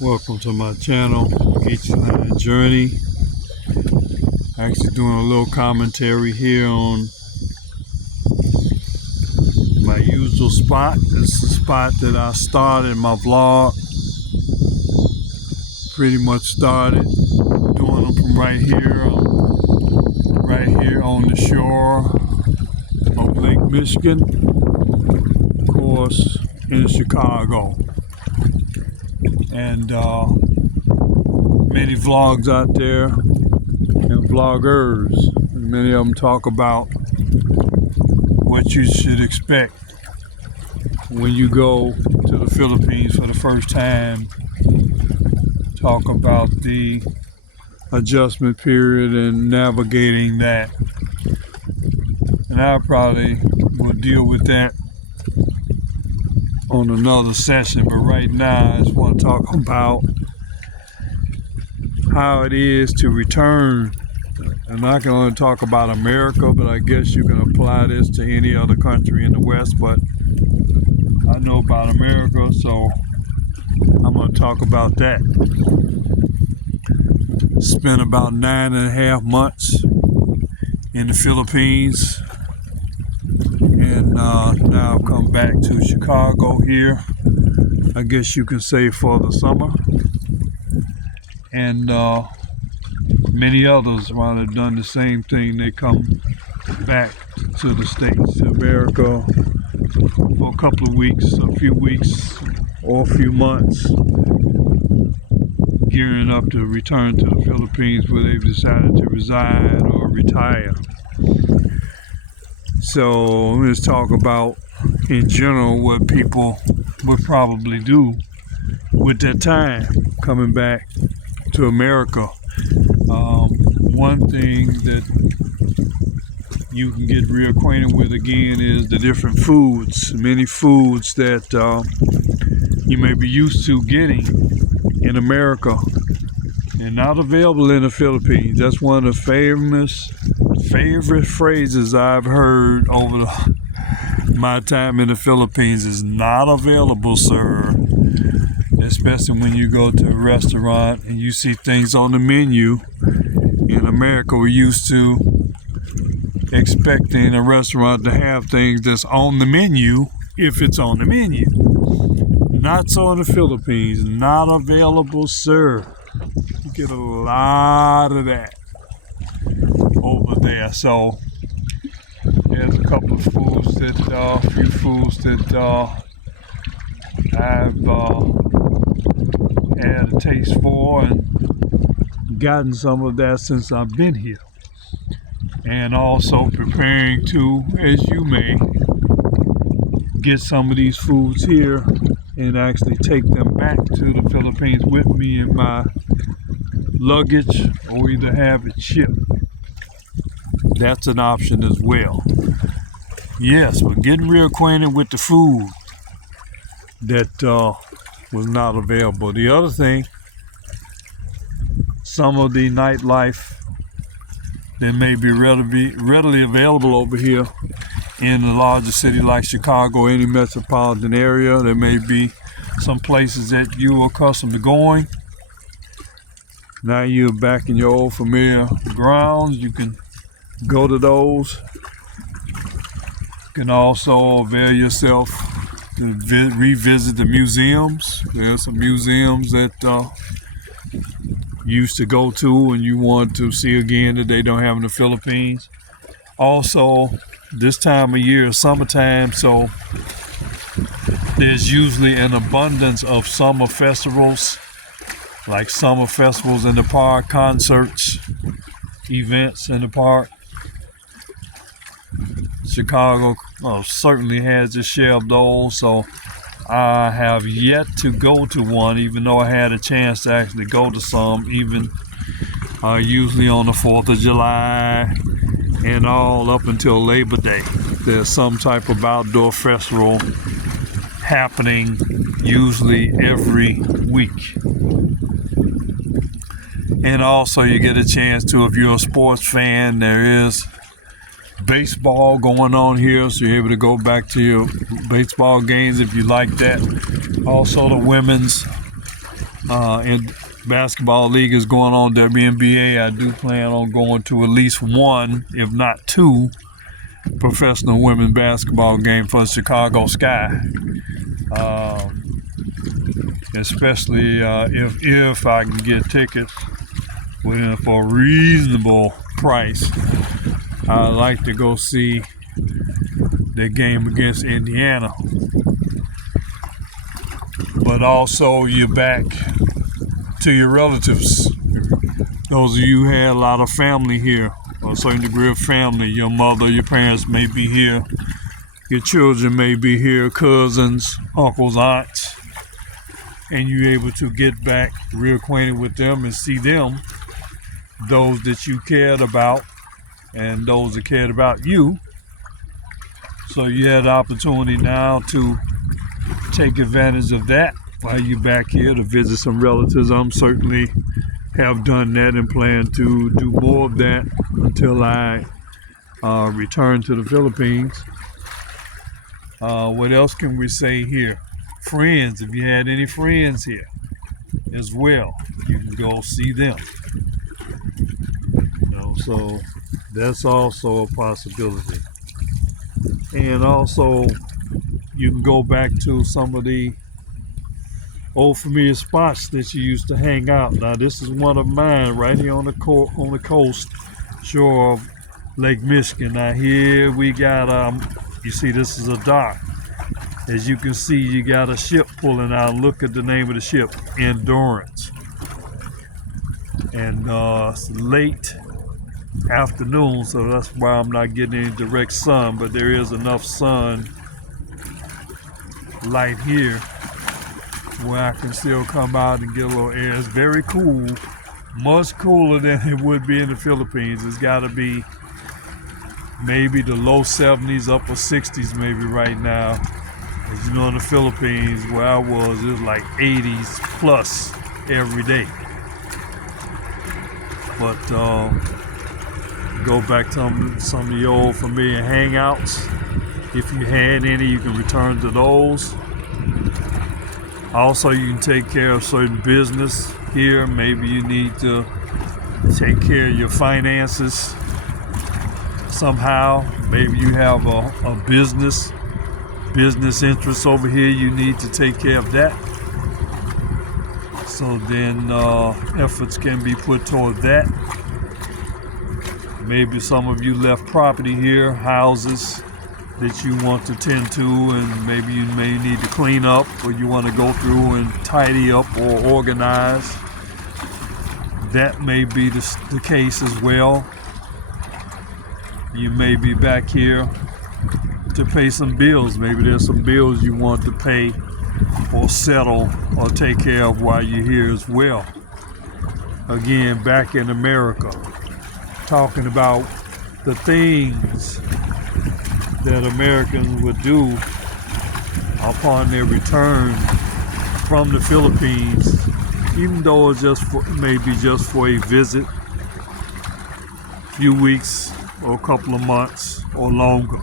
Welcome to my channel, H9 Journey. Actually doing a little commentary here on my usual spot. This is the spot that I started my vlog. Pretty much started doing them from right here on the shore of Lake Michigan, of course, in Chicago. And many vlogs out there and vloggers, and many of them talk about what you should expect when you go to the Philippines for the first time. Talk about the adjustment period and navigating that, and I probably will deal with that on another session, but right now I just want to talk about how it is to return. And I can only talk about America, but I guess you can apply this to any other country in the West, but I know about America, so I'm going to talk about that. Spent about 9.5 months in the Philippines, and now I've come back to Chicago here, I guess you can say, for the summer. And many others, while they've done the same thing, they come back to the States, to America, for a couple of weeks, a few weeks, or a few months, gearing up to return to the Philippines where they've decided to reside or retire. So let's talk about, in general, what people would probably do with their time coming back to America. One thing that you can get reacquainted with again is the different foods. Many foods that you may be used to getting in America and not available in the Philippines. That's one of the favorite phrases I've heard over my time in the Philippines is "not available, sir." Especially when you go to a restaurant and you see things on the menu. In America, we're used to expecting a restaurant to have things that's on the menu if it's on the menu. Not so in the Philippines. Not available, sir. You get a lot of that over there. So there's a couple of foods that, few foods that I've had a taste for and gotten some of that since I've been here. And also preparing to, as you may, get some of these foods here and actually take them back to the Philippines with me in my luggage, or either have it shipped. That's an option as well. Yes, but getting reacquainted with the food that was not available. The other thing, some of the nightlife that may be readily available over here in a larger city like Chicago, any metropolitan area. There may be some places that you're accustomed to going. Now you're back in your old familiar grounds. You can go to those. You can also avail yourself to revisit the museums. There are some museums that you used to go to and you want to see again that they don't have in the Philippines. Also, this time of year is summertime, so there's usually an abundance of summer festivals, like summer festivals in the park, concerts, events in the park. Chicago certainly has its share of those, so I have yet to go to one, even though I had a chance to actually go to some, even usually on the 4th of July and all up until Labor Day. There's some type of outdoor festival happening usually every week. And also you get a chance to, if you're a sports fan, there is baseball going on here, so you're able to go back to your baseball games if you like that. Also the women's and basketball league is going on, WNBA. I do plan on going to at least one, if not two, professional women's basketball game for Chicago Sky. Especially if I can get tickets for a reasonable price. I'd like to go see the game against Indiana. But also you're back to your relatives. Those of you who had a lot of family here, or a certain degree of family, your mother, your parents may be here, your children may be here, cousins, uncles, aunts, and you're able to get back reacquainted with them and see them, those that you cared about and those that cared about you. So you had the opportunity now to take advantage of that while you're back here to visit some relatives. I'm certainly have done that and plan to do more of that until I return to the Philippines. What else can we say here? Friends, if you had any friends here as well, you can go see them. So that's also a possibility. And also, you can go back to some of the old familiar spots that you used to hang out. Now, this is one of mine right here on the coast shore of Lake Michigan. Now, here we got you see, this is a dock. As you can see, you got a ship pulling out. Look at the name of the ship, Endurance. And it's late afternoon, so that's why I'm not getting any direct sun, but there is enough sun light here where I can still come out and get a little air. It's very cool, much cooler than it would be in the Philippines. It's got to be maybe the low 70s, upper 60s maybe right now. As you know, in the Philippines, where I was, it was like 80s plus every day. But go back to some of the old familiar hangouts. If you had any, you can return to those. Also, you can take care of certain business here. Maybe you need to take care of your finances somehow. Maybe you have a business interests over here. You need to take care of that. So then efforts can be put toward that. Maybe some of you left property here, houses that you want to tend to, and maybe you may need to clean up, or you want to go through and tidy up or organize. That may be the case as well. You may be back here to pay some bills. Maybe there's some bills you want to pay or settle or take care of while you're here as well. Again, back in America, talking about the things that Americans would do upon their return from the Philippines, even though it's maybe just for a visit, few weeks or a couple of months or longer.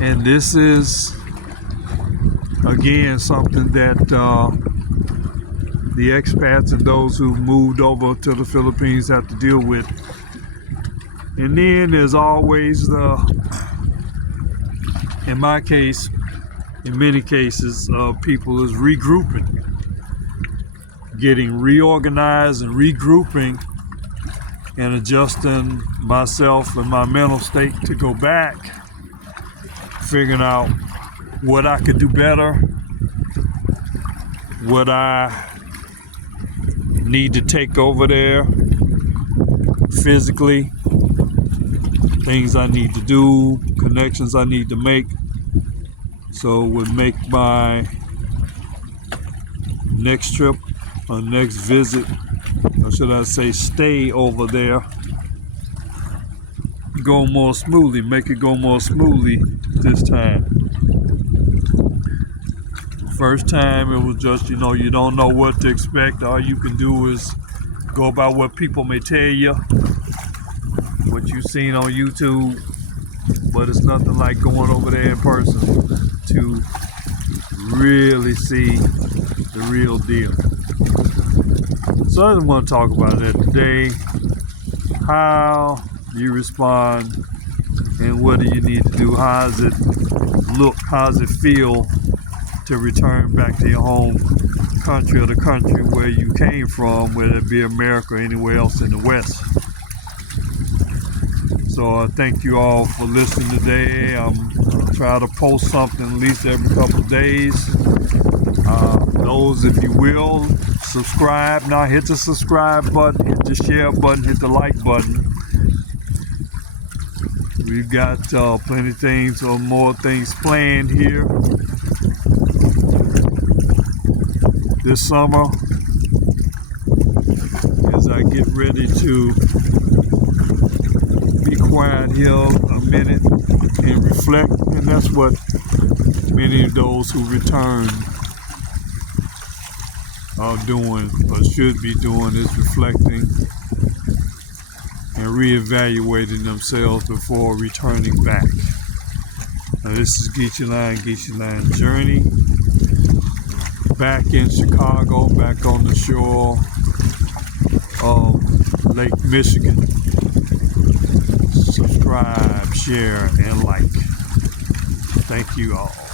And this is, again, something that the expats and those who've moved over to the Philippines have to deal with. And then there's always in my case, in many cases, people is regrouping, getting reorganized and regrouping and adjusting myself and my mental state to go back, figuring out what I could do better, what I need to take over there physically, things I need to do, connections I need to make. So it would make my next trip or next visit, or should I say stay over there, go more smoothly, make it go more smoothly this time. First time it was just, you don't know what to expect. All you can do is go by what people may tell you, what you've seen on YouTube, but it's nothing like going over there in person to really see the real deal. So I just want to talk about that today. How you respond and what do you need to do? How does it look? How does it feel to return back to your home country or the country where you came from, whether it be America or anywhere else in the West? So I thank you all for listening today. I'll try to post something at least every couple of days. Those, if you will, subscribe. Now hit the subscribe button, hit the share button, hit the like button. We've got plenty of things or more things planned here this summer as I get ready to be quiet here a minute and reflect. And that's what many of those who return are doing or should be doing, is reflecting and reevaluating themselves before returning back. Now this is Geechee Line Journey. Back in Chicago, back on the shore of Lake Michigan. Subscribe, share, and like. Thank you all.